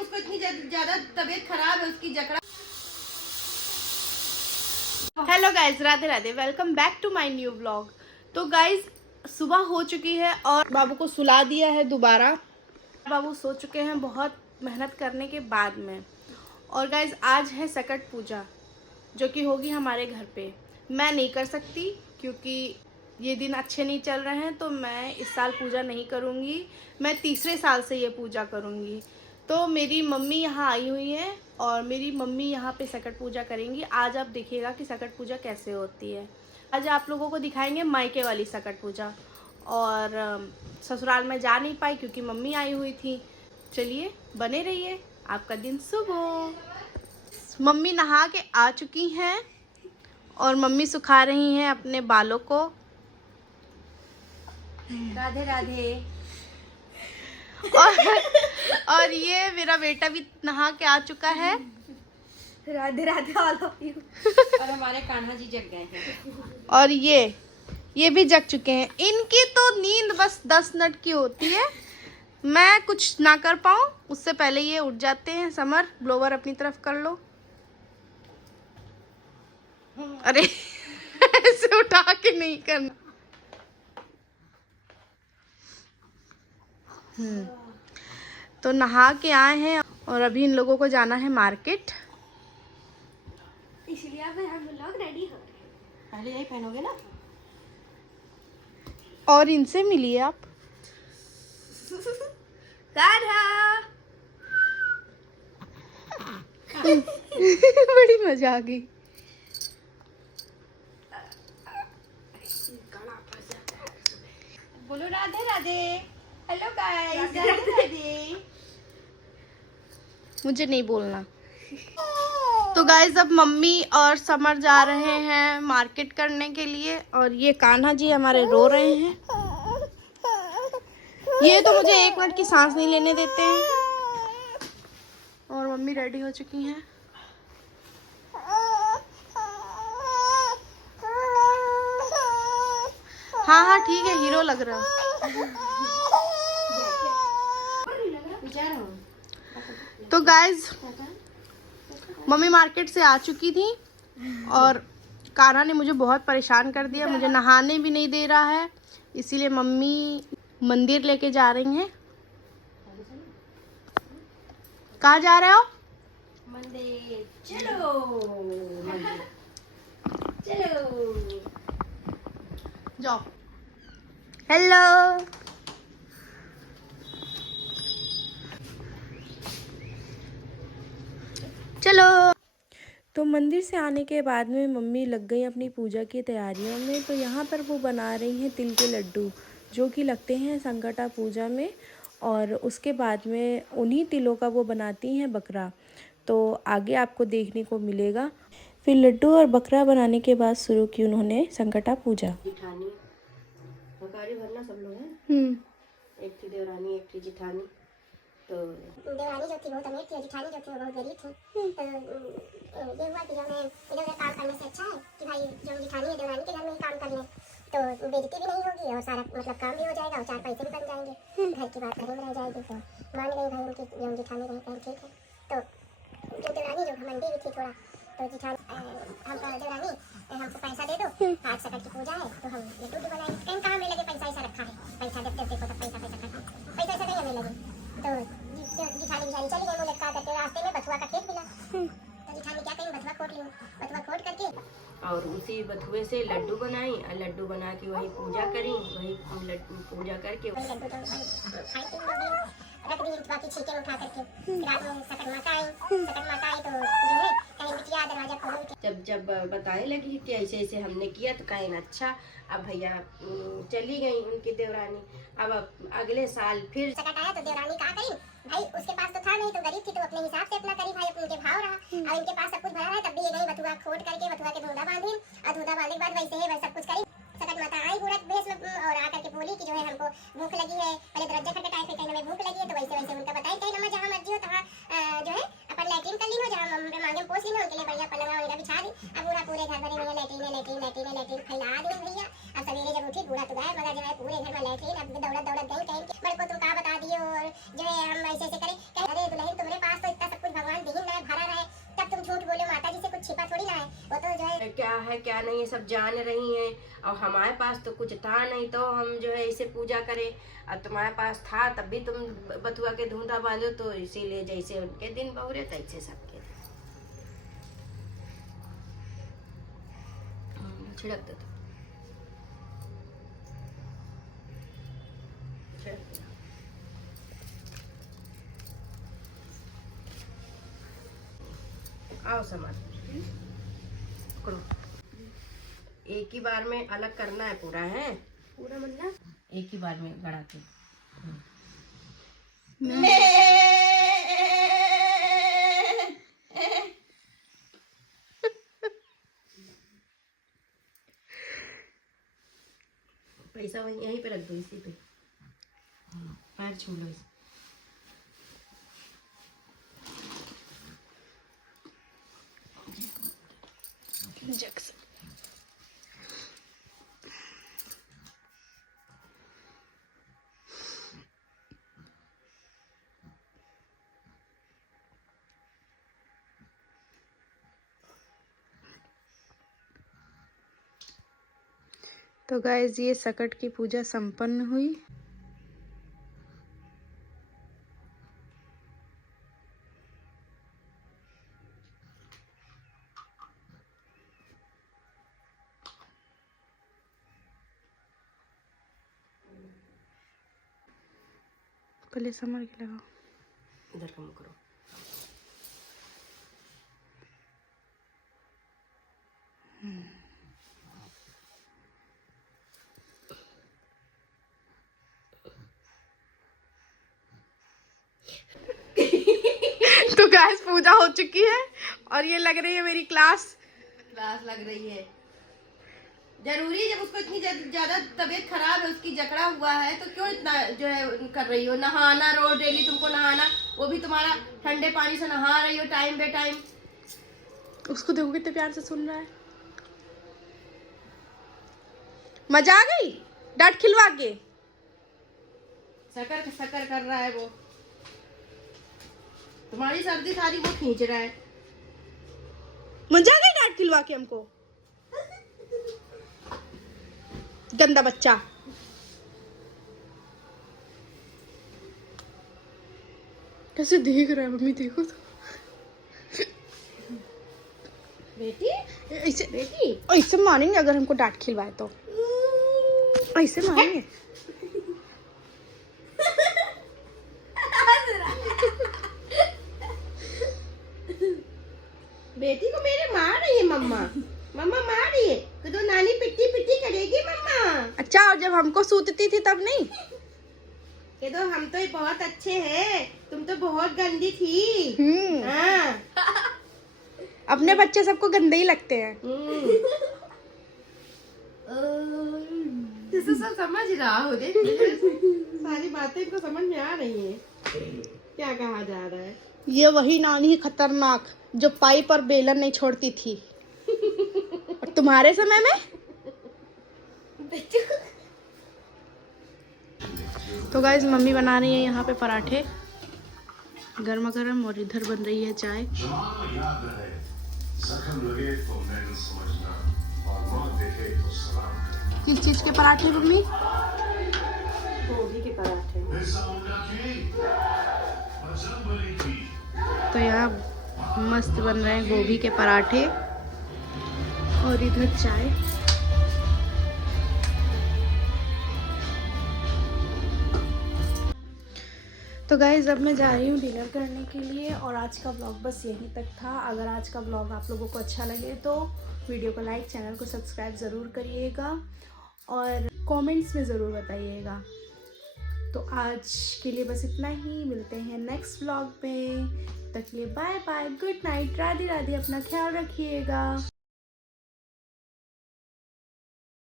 उसको इतनी ज्यादा तबीयत खराब है उसकी जकड़ा। Hello guys, Radhe Radhe, welcome back to my new vlog. तो गाइज सुबह हो चुकी है और बाबू को सुला दिया है दोबारा। बाबू सो चुके हैं बहुत मेहनत करने के बाद में। और गाइज आज है सकट पूजा जो कि होगी हमारे घर पे। मैं नहीं कर सकती क्योंकि ये दिन अच्छे नहीं चल रहे हैं, तो मैं इस साल पूजा नहीं करूँगी। मैं तीसरे साल से ये पूजा करूँगी। तो मेरी मम्मी यहाँ आई हुई है और मेरी मम्मी यहाँ पे सकट पूजा करेंगी। आज आप देखिएगा कि सकट पूजा कैसे होती है। आज आप लोगों को दिखाएंगे मायके वाली सकट पूजा। और ससुराल में जा नहीं पाई क्योंकि मम्मी आई हुई थी। चलिए बने रहिए, आपका दिन शुभ हो। मम्मी नहा के आ चुकी हैं और मम्मी सुखा रही हैं अपने बालों को। राधे राधे। और ये मेरा बेटा भी नहा के आ चुका है। Radhe Radhe all of you. और हमारे कान्हा जी जग गए हैं। और ये भी जग चुके हैं। इनकी तो नींद बस 10 मिनट की होती है। मैं कुछ ना कर पाऊँ उससे पहले ये उठ जाते हैं। समर, ब्लोवर अपनी तरफ कर लो। अरे ऐसे उठा के नहीं करना। तो नहा के आए हैं और अभी इन लोगों को जाना है मार्केट, इसलिए अब हम लोग रेडी हो गए। पहले यही पहनोगे ना। और इनसे मिलिए आप। बड़ी मजा आ गई। बोलो राधे राधे। Hello guys, Radhe Radhe. मुझे नहीं बोलना। तो गाइज अब मम्मी और समर जा रहे हैं मार्केट करने के लिए और ये कान्हा जी हमारे रो रहे हैं। ये तो मुझे 1 मिनट की सांस नहीं लेने देते हैं। और मम्मी रेडी हो चुकी हैं। हाँ हाँ ठीक है, हीरो लग रहा है। तो गाइज मम्मी मार्केट से आ चुकी थी और कान्हा ने मुझे बहुत परेशान कर दिया। मुझे नहाने भी नहीं दे रहा है, इसीलिए मम्मी मंदिर लेके जा रही हैं। कहाँ जा रहे हो? मंदिर चलो। मंदिर चलो। जाओ। हेलो। चलो। तो मंदिर से आने के बाद में मम्मी लग गई अपनी पूजा की तैयारियों में। तो यहाँ पर वो बना रही हैं तिल के लड्डू जो कि लगते हैं संकटा पूजा में। और उसके बाद में उन्हीं तिलों का वो बनाती हैं बकरा। तो आगे आपको देखने को मिलेगा। फिर लड्डू और बकरा बनाने के बाद शुरू की उन्होंने संकटा पूजा। जिठानी बकारी भरना सब लोग हैं। एक थी देवरानी, एक थी जिठानी। तो देवरानी जो थी बहुत अमीर थी और जिठानी जो थी वो बहुत गरीब थी। तो ये हुआ कि जो है इधर उधर काम करने से अच्छा है कि भाई जो जिठानी है देवरानी के घर में ही काम कर ले, तो बेइज्जती भी नहीं होगी और सारा मतलब काम भी हो जाएगा और 4 पैसे भी बन जाएंगे। घर की बात घर में रह जाएगी। तो मान गई भाई उनकी जो जिठानी रही ठीक है। तो जो देवरानी जो घमंडी भी थी थोड़ा, तो जिठानी हम देवरानी हमको पैसा दे दो, आज सकट की पूजा है तो हम लड्डू बनाएंगे। कहीं कहाँ हमें लगे पैसा ऐसा रखा है, पैसा देते देखो तब पैसा पैसा ऐसा नहीं हमें लगे। तो जिठानी बिचारी चली गई। मुँह लटका करके रास्ते में बथुआ का खेत मिला। तो जिठानी क्या कहीं बथुआ खोट ली, बथुआ खोट करके और उसी बथुए से लड्डू बनाई और लड्डू बना के वही पूजा करी। वही लड्डू पूजा करके लड्डू तो खाई थी रख दी, बाकी छिलके में उठा करके। रात में सकट माता आई तो जो है कहीं बिटिया दरवाजा खोलो। जब बताने लगी कि ऐसे ऐसे हमने किया तो कहीं अच्छा। अब भैया चली गई उनकी देवरानी। अब अगले साल फिर सकट आया तो देवरानी कहा करी भाई उसके पास तो था नहीं, तो गरीब थी तो अपने हिसाब से अपना करी भाई, उनके भाव रहा। अब इनके पास सब कुछ भरा है, तब भी ये गई बथुआ खोट करके बथुआ के धूंधा बांधी और धूंधा बांधने के बाद वैसे है सब कुछ करी। सकट माता आई पूरा भेष में और आकर के बोली कि जो है हमको भूख लगी है। पहले दरवाजा खटखटाए फिर कहीं हमें भूख लगी है, तो वैसे वैसे उनका बताई कहीं नमक जहाँ मर्जी हो तहाँ जो है अपन लैट्रिन कर ली हो, जहाँ मांगे पोछ ली हो, उनके लिए बढ़िया पलंगा वगैरह बिछा दी। अब पूरे घर भरे में लैट्रिन फैला दी भैया। अब सवेरे जब उठी पूरा तो गायब, मगर जो है पूरे घर में लैट्रिन। अब दौड़त गई कहीं बड़े को तुम कहा बता दिए और जो है हम ऐसे ऐसे करें। अरे दुल्हन तुम्हारे पास है क्या नहीं है सब जान रही हैं। और हमारे पास तो कुछ था नहीं तो हम जो है इसे पूजा करें, और तुम्हारे पास था तब भी तुम बथुआ के धूंधा बांधो, तो इसीलिए जैसे उनके दिन बहुरे तैसे सबके छिड़क दो, छिड़क दो। आओ समाज पकड़ो, एक ही बार में अलग करना है पूरा, है पूरा मतलब एक ही बार में गड़ा के। पैसा वहीं यहीं पे रख दो, इसी पे पैर छू लो इसे। तो गाइज ये सकट की पूजा संपन्न हुई। पहले समर के लगाओ, इधर कम करो। तो गाइस पूजा हो चुकी है और ये लग रही है मेरी क्लास लग रही है। जरूरी जब उसको इतनी ज्यादा तबीयत खराब है, उसकी जकड़ा हुआ है, तो क्यों इतना जो है कर रही हो? नहाना रोज डेली तुमको नहाना, वो भी तुम्हारा ठंडे पानी से नहा रही हो टाइम बे टाइम। उसको देखो कितने प्यार से सुन रहा है। मजा आ गई डांट खिलवा के। शकर शकर कर रहा है वो, तुम्हारी सर्दी सारी वो खींच रहा है। मजा आ गई डांट खिलवा के हमको, गंदा बच्चा। कैसे देख रहा है मम्मी, देखो तो। बेटी ऐसे बेटी ऐसे मारेंगे अगर हमको डांट खिलवाए तो, ऐसे मारेंगे। बेटी को मेरे मार रही है मम्मा, मम्मा मार रही है तो नानी पिट्टी पिट्टी करेगी मम्मा। अच्छा, और जब हमको सूतती थी तब नहीं? ये तो हम तो बहुत अच्छे हैं, तुम तो बहुत गंदी थी। हाँ। अपने बच्चे सबको गंदे ही लगते हैं। तो सब समझ रहा हो, देख सारी बातें इनको समझ में आ रही है क्या कहा जा रहा है। ये वही नानी खतरनाक जो पाइप और बेलन नहीं छोड़ती थी। और तुम्हारे समय में? तो गाइस मम्मी बना रही है यहाँ पे पराठे गर्मा गर्म, और इधर बन रही है चाय। किस चीज के पराठे मम्मी? गोभी के पराठे। तो यहाँ मस्त बन रहे हैं गोभी के पराठे और इधर चाय। तो गाइज अब मैं जा रही हूँ डिनर करने के लिए, और आज का ब्लॉग बस यहीं तक था। अगर आज का ब्लॉग आप लोगों को अच्छा लगे तो वीडियो को लाइक, चैनल को सब्सक्राइब ज़रूर करिएगा और कमेंट्स में ज़रूर बताइएगा। तो आज के लिए बस इतना ही, मिलते हैं नेक्स्ट ब्लॉग में। तक के लिए bye bye, good night, Radhe Radhe, अपना ख्याल रखिएगा।